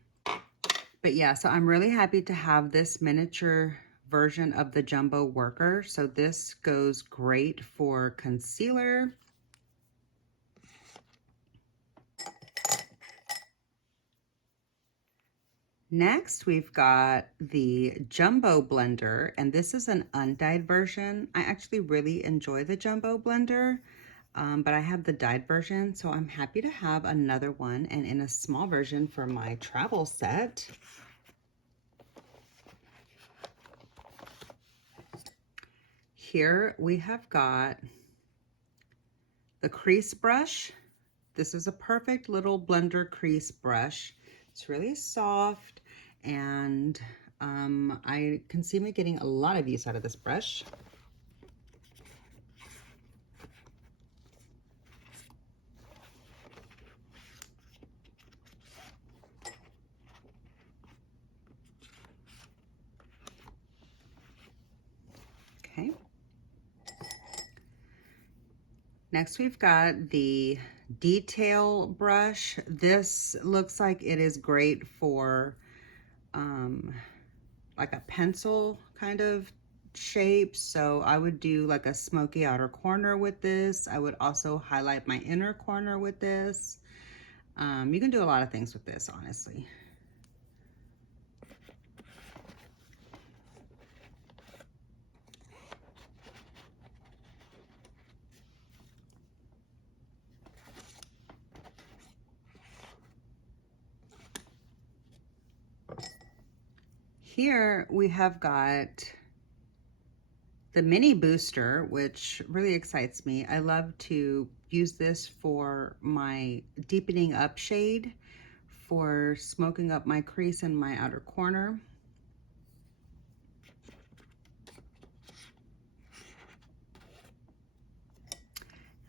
But yeah, so I'm really happy to have this miniature version of the Jumbo Worker. So this goes great for concealer. Next, we've got the Jumbo Blender, and this is an undyed version. I actually really enjoy the Jumbo Blender, but I have the dyed version, so I'm happy to have another one and in a small version for my travel set. Here we have got the crease brush. This is a perfect little blender crease brush. It's really soft, and I can see me getting a lot of use out of this brush. Okay. Next, we've got the detail brush. This looks like it is great for like a pencil kind of shape. So I would do like a smoky outer corner with this. I would also highlight my inner corner with this. You can do a lot of things with this, honestly. Here we have got the mini booster, which really excites me. I love to use this for my deepening up shade, for smoking up my crease in my outer corner.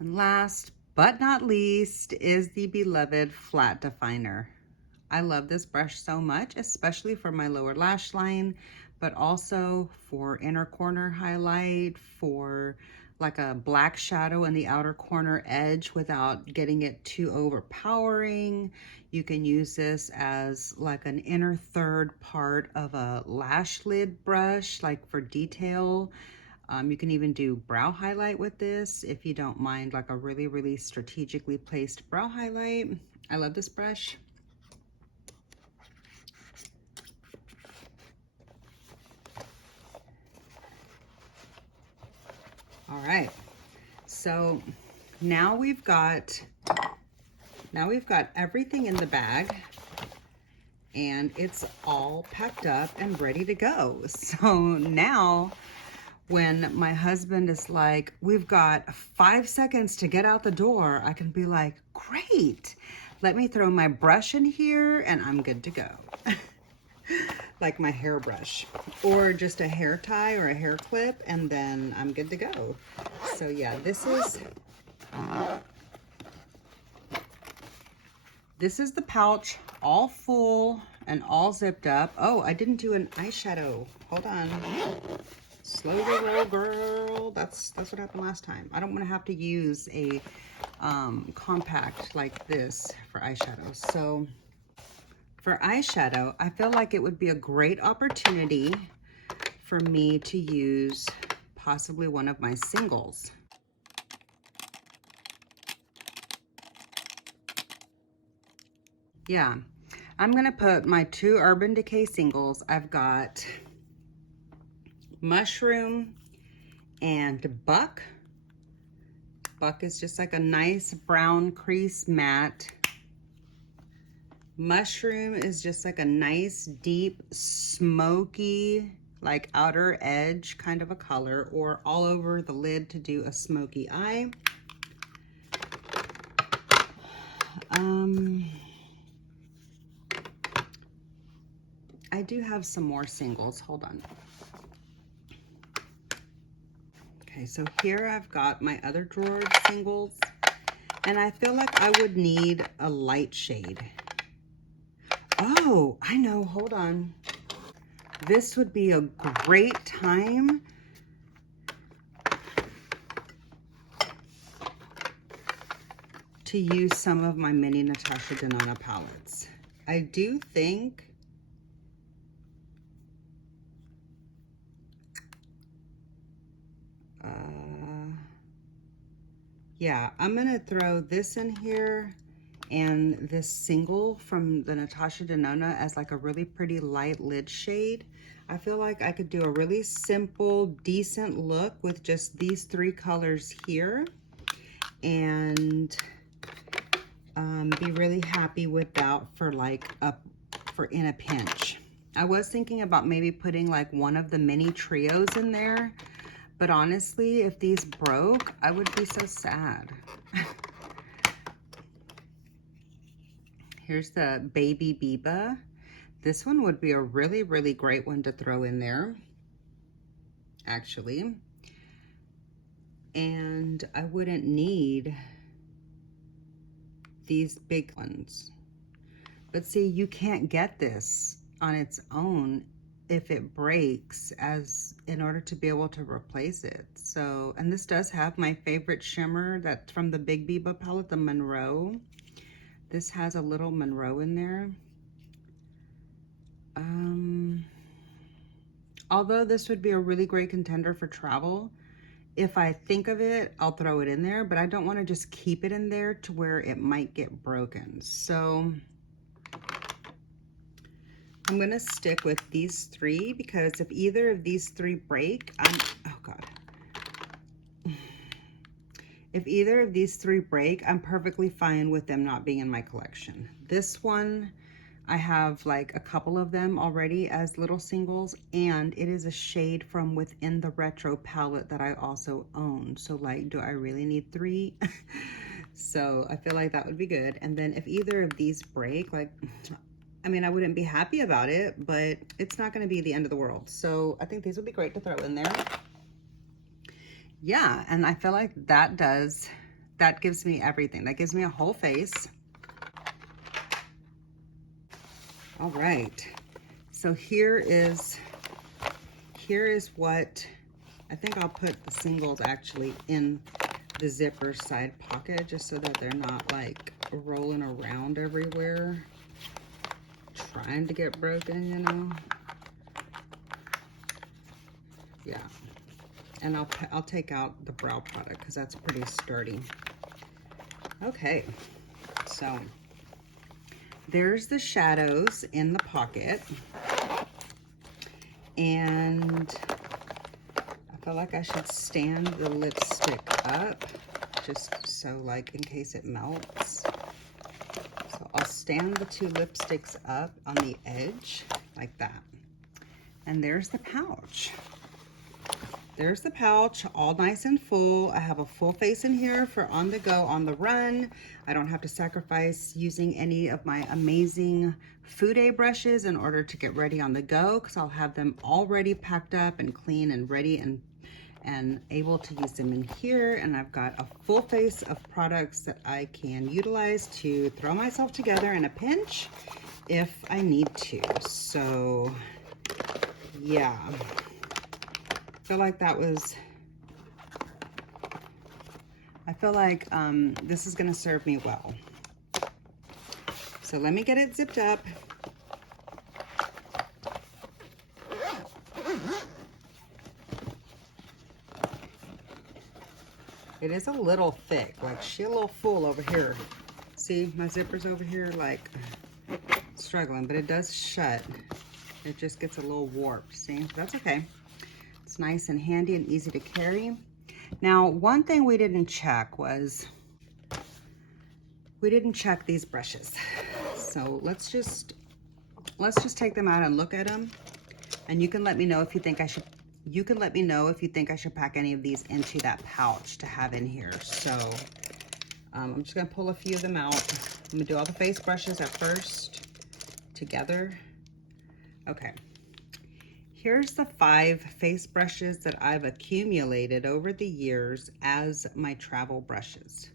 And last but not least is the beloved flat definer. I love this brush so much, especially for my lower lash line, but also for inner corner highlight, for like a black shadow in the outer corner edge without getting it too overpowering. You can use this as like an inner third part of a lash lid brush, like for detail. You can even do brow highlight with this if you don't mind like a really strategically placed brow highlight. I love this brush. All right, so now we've got everything in the bag, and it's all packed up and ready to go. So now when my husband is like, we've got 5 seconds to get out the door, I can be like, great, let me throw my brush in here and I'm good to go. Like my hairbrush, or just a hair tie or a hair clip, and then I'm good to go. So yeah, this is the pouch, all full and all zipped up. Oh, I didn't do an eyeshadow. Hold on. Slowly roll, girl. That's what happened last time. I don't want to have to use a compact like this for eyeshadow. So for eyeshadow, I feel like it would be a great opportunity for me to use possibly one of my singles. Yeah, I'm gonna put my 2 Urban Decay singles. I've got Mushroom and Buck. Buck is just like a nice brown crease matte. Mushroom is just like a nice deep smoky, like outer edge kind of a color, or all over the lid to do a smoky eye. I do have some more singles. Hold on. Okay, so here I've got my other drawer of singles, and I feel like I would need a light shade. Oh, I know, hold on. This would be a great time to use some of my mini Natasha Denona palettes. I do think yeah, I'm gonna throw this in here and this single from the Natasha Denona as like a really pretty light lid shade. I feel like I could do a really simple, decent look with just these 3 colors here, and be really happy with that for like for in a pinch. I was thinking about maybe putting like one of the mini trios in there, but honestly, if these broke, I would be so sad. Here's the Baby Biba. This one would be a really, really great one to throw in there, actually. And I wouldn't need these big ones. But see, you can't get this on its own if it breaks in order to be able to replace it. So, and this does have my favorite shimmer that's from the Big Biba palette, the Monroe. This has a little Monroe in there. Although this would be a really great contender for travel, if I think of it, I'll throw it in there, but I don't want to just keep it in there to where it might get broken. So I'm gonna stick with these 3 because if either of these 3 break, if either of these 3 break, I'm perfectly fine with them not being in my collection. This one, I have like a couple of them already as little singles, and it is a shade from within the Retro palette that I also own. So like, do I really need 3? So I feel like that would be good. And then if either of these break, like, I mean, I wouldn't be happy about it, but it's not going to be the end of the world. So I think these would be great to throw in there. Yeah, and I feel like that gives me everything. That gives me a whole face. All right, so here is what, I think I'll put the singles actually in the zipper side pocket just so that they're not like rolling around everywhere, trying to get broken, you know? Yeah, and I'll take out the brow product because that's pretty sturdy. Okay, so there's the shadows in the pocket. And feel like I should stand the lipstick up just so like in case it melts. So I'll stand the two lipsticks up on the edge like that. And there's the pouch. There's the pouch, all nice and full. I have a full face in here for on the go, on the run. I don't have to sacrifice using any of my amazing Fude brushes in order to get ready on the go, because I'll have them already packed up and clean and ready and able to use them in here. And I've got a full face of products that I can utilize to throw myself together in a pinch if I need to. So yeah, I feel like that was, I feel like this is gonna serve me well. So let me get it zipped up. It is a little thick, like she a little full over here. See, my zipper's over here like struggling, but it does shut. It just gets a little warped, see? But that's okay. It's nice and handy and easy to carry. Now, one thing we didn't check was, we didn't check these brushes. So let's just take them out and look at them. And you can let me know if you think I should, pack any of these into that pouch to have in here. So I'm just gonna pull a few of them out. I'm gonna do all the face brushes at first together. Okay. Here's the 5 face brushes that I've accumulated over the years as my travel brushes.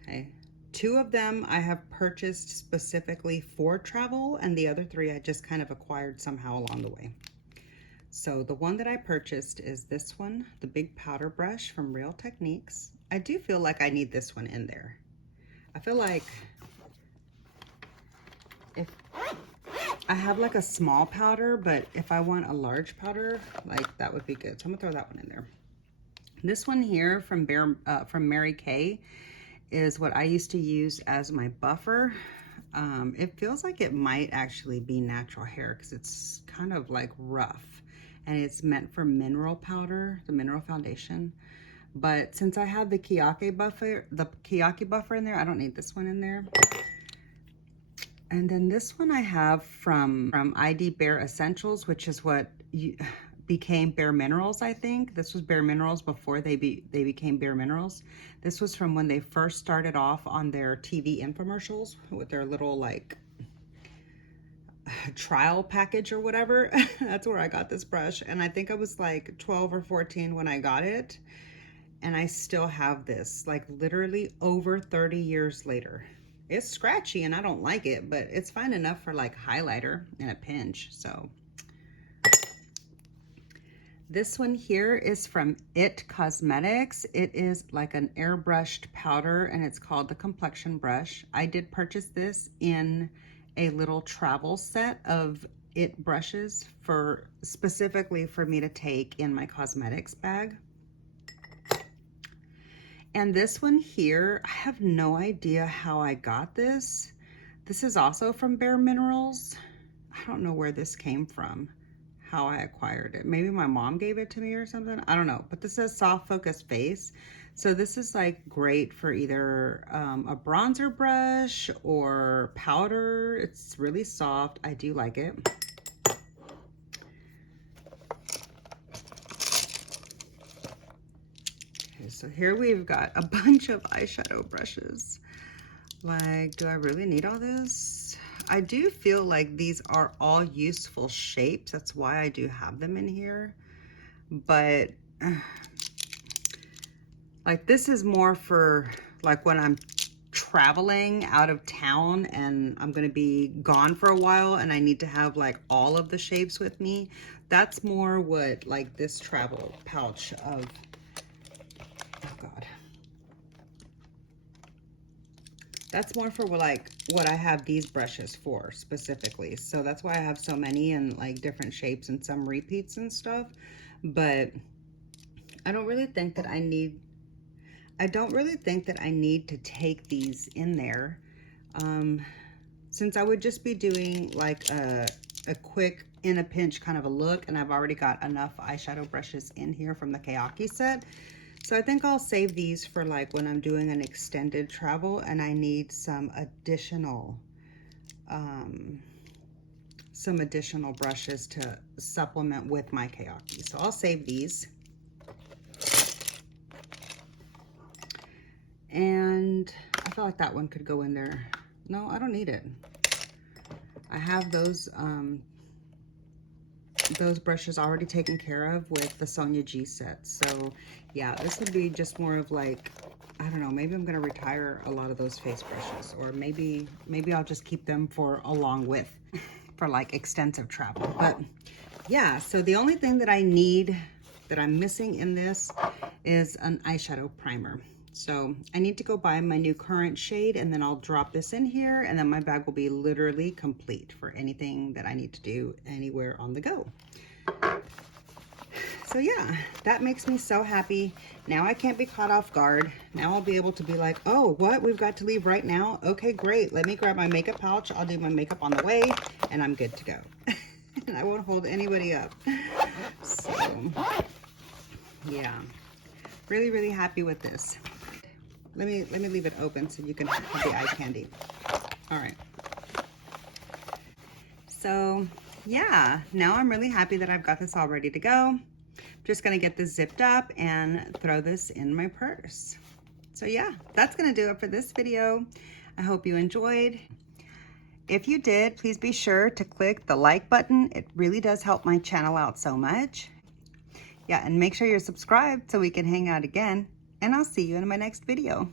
Okay. 2 of them I have purchased specifically for travel, and the other 3 I just kind of acquired somehow along the way. So the one that I purchased is this one, the big powder brush from Real Techniques. I do feel like I need this one in there. I feel like if I have like a small powder, but if I want a large powder, like that would be good. So I'm gonna throw that one in there. This one here from Mary Kay is what I used to use as my buffer. It feels like it might actually be natural hair because it's kind of like rough, and it's meant for mineral powder, the mineral foundation. But since I have the Keyaki buffer in there, I don't need this one in there. And then this one I have from ID Bare Essentials, which is what became Bare Minerals, I think. This was Bare Minerals before they became Bare Minerals. This was from when they first started off on their TV infomercials with their little like trial package or whatever. That's where I got this brush. And I think I was like 12 or 14 when I got it. And I still have this, like literally over 30 years later. It's scratchy and I don't like it, but it's fine enough for like highlighter in a pinch. So this one here is from It Cosmetics. It is like an airbrushed powder and it's called the complexion brush. I did purchase this in a little travel set of It brushes specifically for me to take in my cosmetics bag. And this one here, I have no idea how I got this. This is also from Bare Minerals. I don't know where this came from, how I acquired it. Maybe my mom gave it to me or something. I don't know, but this says soft focus face. So this is like great for either a bronzer brush or powder. It's really soft. I do like it. So here we've got a bunch of eyeshadow brushes. Like, do I really need all this? I do feel like these are all useful shapes. That's why I do have them in here. But like this is more for like when I'm traveling out of town and I'm gonna be gone for a while and I need to have like all of the shapes with me. That's more what like this travel pouch of, oh God. That's more for like what I have these brushes for specifically. So that's why I have so many and like different shapes and some repeats and stuff. But I don't really think that I need to take these in there. Since I would just be doing like a quick in a pinch kind of a look, and I've already got enough eyeshadow brushes in here from the Keyaki set. So I think I'll save these for like when I'm doing an extended travel and I need some additional brushes to supplement with my Keyaki. So I'll save these. And I feel like that one could go in there. No, I don't need it. I have those brushes already taken care of with the Sonia G set. So yeah, this would be just more of like, I don't know, maybe I'm gonna retire a lot of those face brushes, or maybe I'll just keep them for along with for like extensive travel. But yeah, so the only thing that I need that I'm missing in this is an eyeshadow primer. So I need to go buy my new current shade, and then I'll drop this in here, and then my bag will be literally complete for anything that I need to do anywhere on the go. So yeah, that makes me so happy. Now I can't be caught off guard. Now I'll be able to be like, oh, what? We've got to leave right now? Okay, great. Let me grab my makeup pouch. I'll do my makeup on the way, and I'm good to go. And I won't hold anybody up. So yeah, really, really happy with this. Let me leave it open so you can have the eye candy. All right. So yeah, now I'm really happy that I've got this all ready to go. Just gonna get this zipped up and throw this in my purse. So yeah, that's gonna do it for this video. I hope you enjoyed. If you did, please be sure to click the like button. It really does help my channel out so much. Yeah, and make sure you're subscribed so we can hang out again. And I'll see you in my next video.